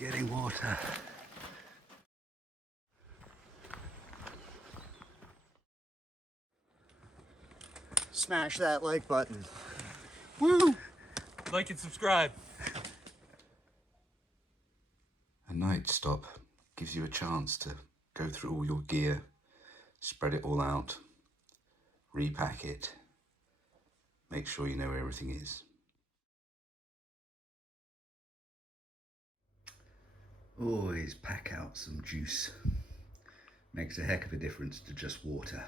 Getting water. Smash that like button. Woo! Like and subscribe. A night stop gives you a chance to go through all your gear, spread it all out, repack it, make sure you know where everything is. Always pack out some juice. Makes a heck of a difference to just water.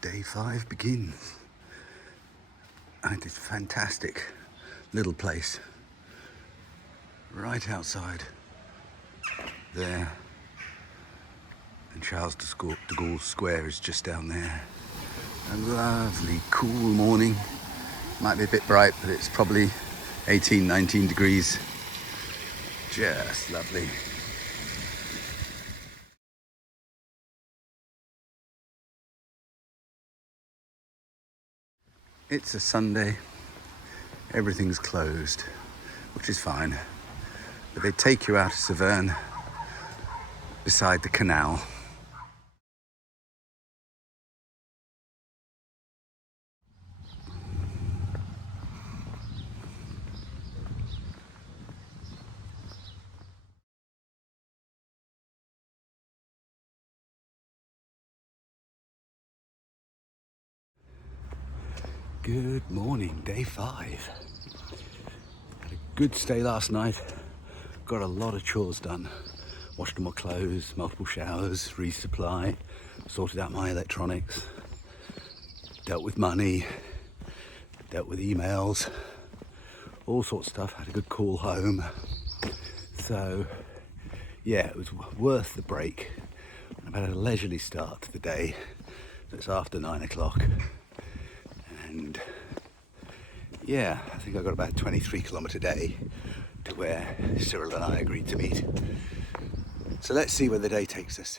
Day 5 begins. And it's a fantastic little place. Right outside there. And Charles de Gaulle Square is just down there. A lovely, cool morning. Might be a bit bright, but it's probably 18, 19 degrees. Just lovely. It's a Sunday, everything's closed, which is fine. But they take you out of Saverne, beside the canal. Good morning, day 5. Had a good stay last night. Got a lot of chores done. Washed all my clothes, multiple showers, resupply, sorted out my electronics, dealt with money, dealt with emails, all sorts of stuff. Had a good call home. So yeah, it was worth the break. I've had a leisurely start to the day. So it's after 9 o'clock. And yeah, I think I got about a 23-kilometre day to where Cyrille and I agreed to meet. So let's see where the day takes us.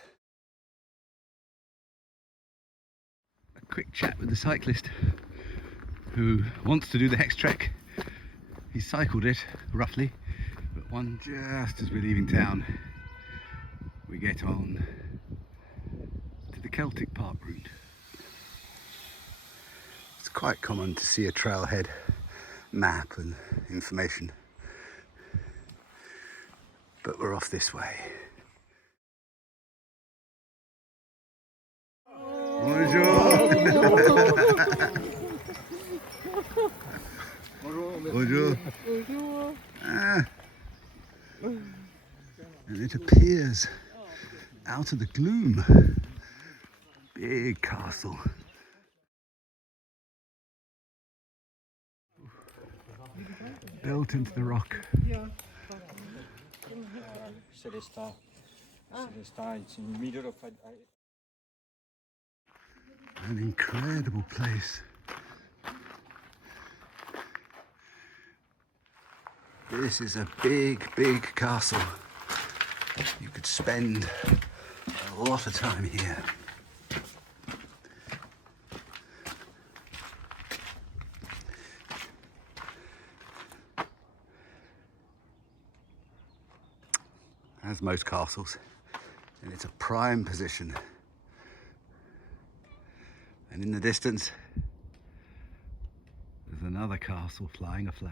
A quick chat with the cyclist who wants to do the HexaTrek. He cycled it, roughly, but one just as we're leaving town, we get on to the Celtic Park route. It's quite common to see a trailhead map and information, but we're off this way. Bonjour. Bonjour. Bonjour. Ah. And it appears out of the gloom. Big castle. Built into the rock. An incredible place. This is a big, big castle. You could spend a lot of time here. As most castles, and it's a prime position. And in the distance, there's another castle flying a flag.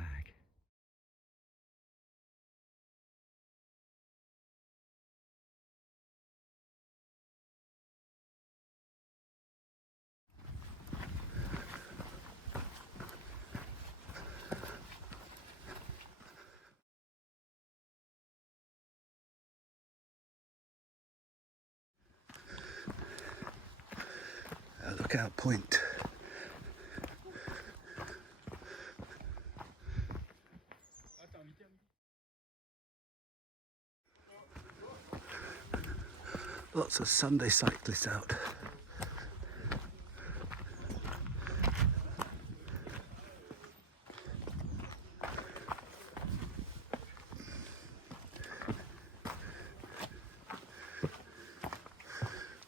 A lookout point. Lots of Sunday cyclists out.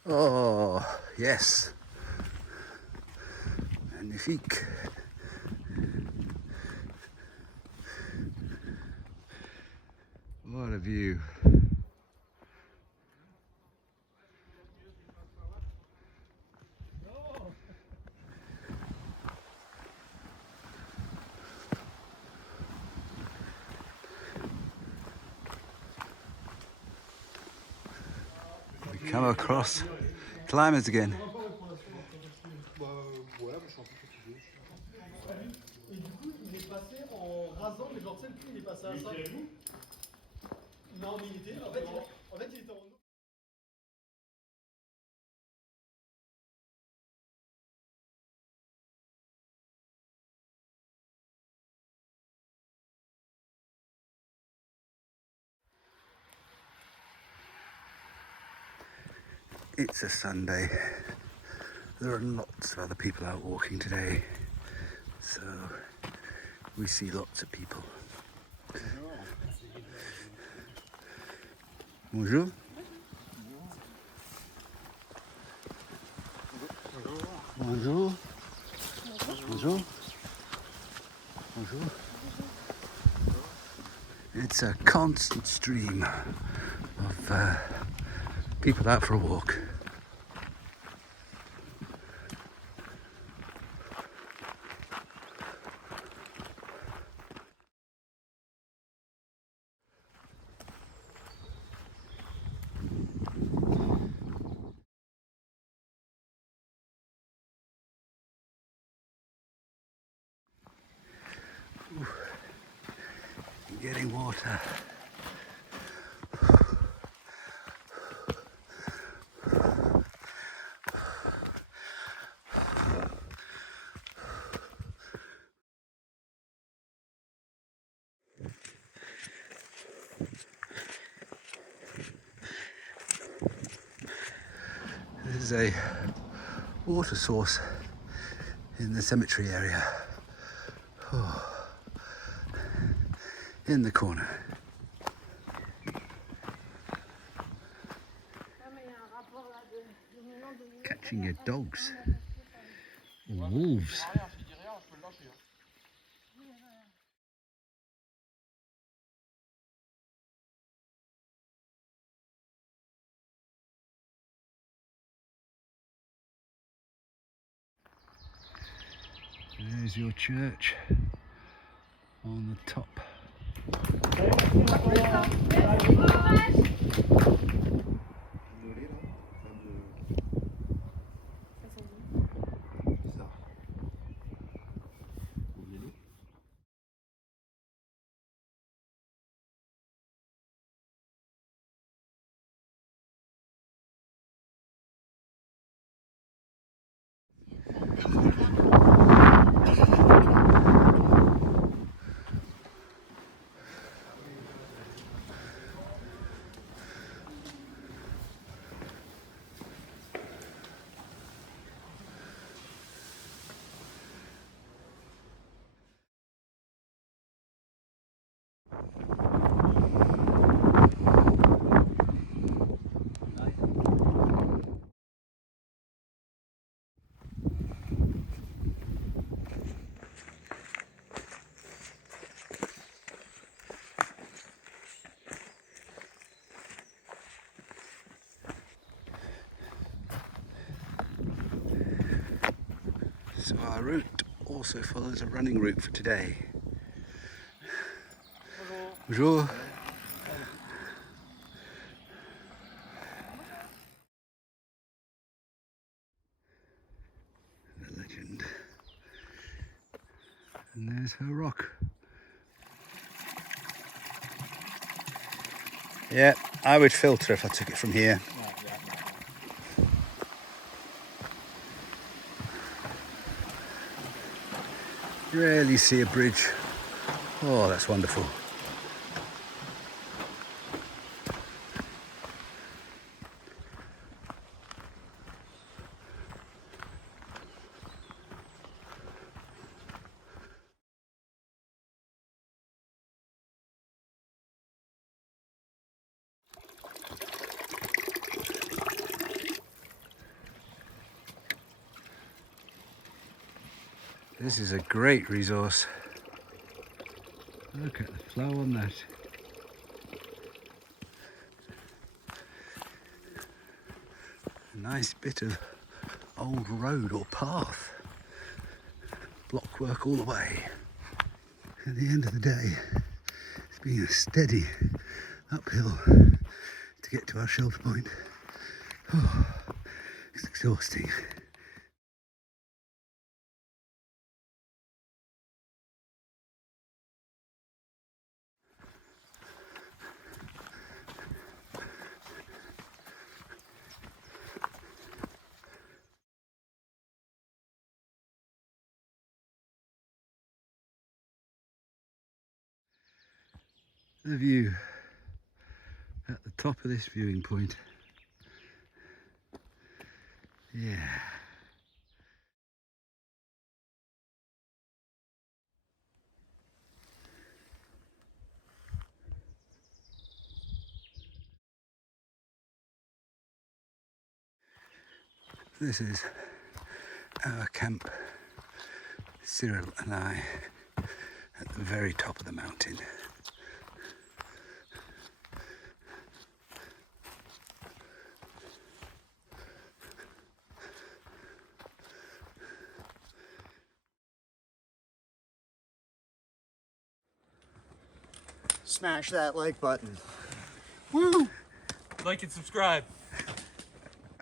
Oh, yes. Magnifique. What a view. We come across climbers again. Et du coup, il est passé en rasant, mais genre, tu sais, le cul, il est passé à ça. Non, mais il était. En fait, il était en. It's a Sunday. There are lots of other people out walking today. So we see lots of people. Bonjour. Bonjour. Bonjour. Bonjour. It's a constant stream of people out for a walk. Getting water. There's a water source in the cemetery area. Oh. In the corner. Catching your dogs. Or wolves. There's your church on the top. So our route also follows a running route for today. Bonjour. The legend. And there's her rock. Yeah, I would filter if I took it from here. Rarely see a bridge. Oh, that's wonderful. This is a great resource. Look at the flow on that. A nice bit of old road or path. Block work all the way. At the end of the day, it's been a steady uphill to get to our shelter point. Oh, it's exhausting. The view at the top of this viewing point. Yeah. This is our camp, Cyrille and I, at the very top of the mountain. Smash that like button. Woo! Like and subscribe.